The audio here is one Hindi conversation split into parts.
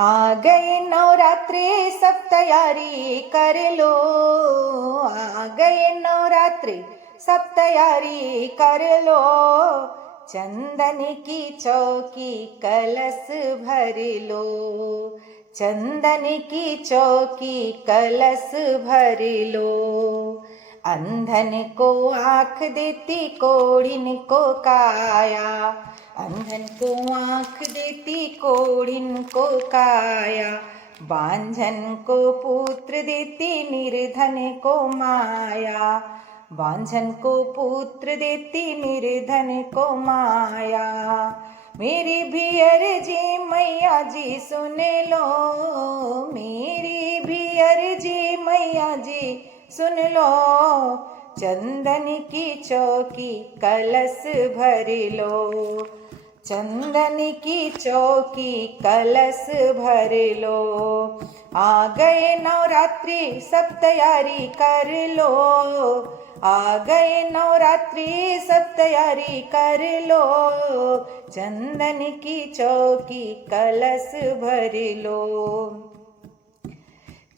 आ गए नवरात्रे सब तैयारी कर लो। आ गए नवरात्रे सब तैयारी कर लो। चंदन की चौकी कलश भर लो। चंदन की चौकी कलश भर लो। अंधन को आँख देती कोढ़िन को काया। अंधन को आँख देती कोढ़िन को काया। बांझन को पुत्र देती निर्धन को माया। बांझन को पुत्र देती निर्धन को माया। मेरी भी अर्जी मैया जी सुन लो। मेरी भी अर्जी मैया जी सुन लो। चंदन की चौकी कलश भर लो। चंदन की चौकी कलश भर लो। आ गए नवरात्रि सब तैयारी कर लो। आ गए नवरात्रि सब तैयारी कर लो। चंदन की चौकी कलश भर लो।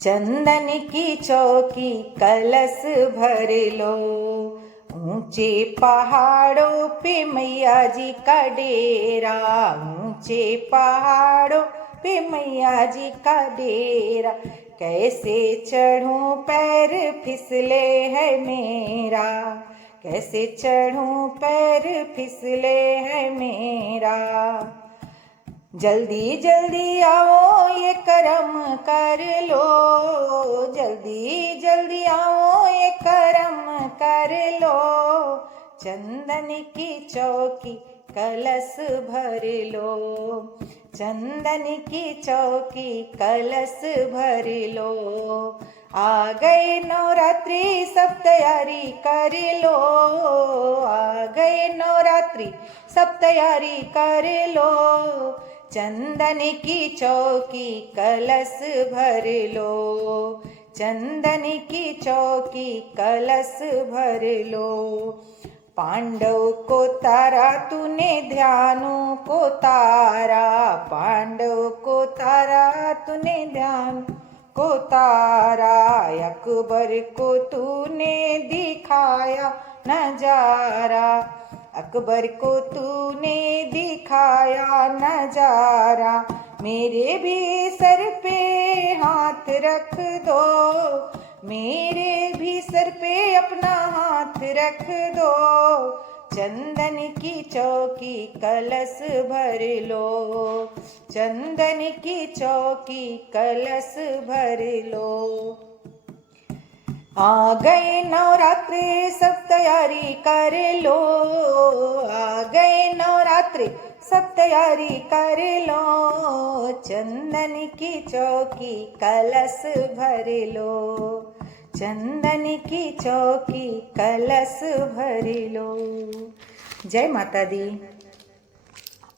चंदन की चौकी कलश भर लो। ऊंचे पहाड़ों पे मैया जी का डेरा। ऊंचे पहाड़ों पे मैया जी का डेरा। कैसे चढ़ूं पैर फिसले है मेरा। कैसे चढ़ूं पैर फिसले है मेरा। जल्दी जल्दी आओ ये करम कर लो। जल्दी जल्दी आओ ये करम कर लो। चंदन की चौकी कलश भर लो। चंदन की चौकी कलश भर लो। आ गए नवरात्रि सब तैयारी कर लो। आ गए नवरात्रि सब तैयारी कर लो। चंदन की चौकी कलश भर लो। चंदन की चौकी कलश भर लो। पांडव को तारा तूने ध्यानु को तारा। पांडव को तारा तूने ध्यान को तारा। अकबर को तूने दिखाया नजारा। अकबर को तूने दिखाया नजारा। मेरे भी सर पे हाथ रख दो। मेरे भी सर पे अपना हाथ रख दो। चंदन की चौकी कलश भर लो। चंदन की चौकी कलश भर लो। आ गए नवरात्रि सब तैयारी कर लो। आ गए नवरात्रि सब तैयारी कर लो। चंदन की चौकी कलश भर लो। चंदन की चौकी कलश भर लो। जय माता दी।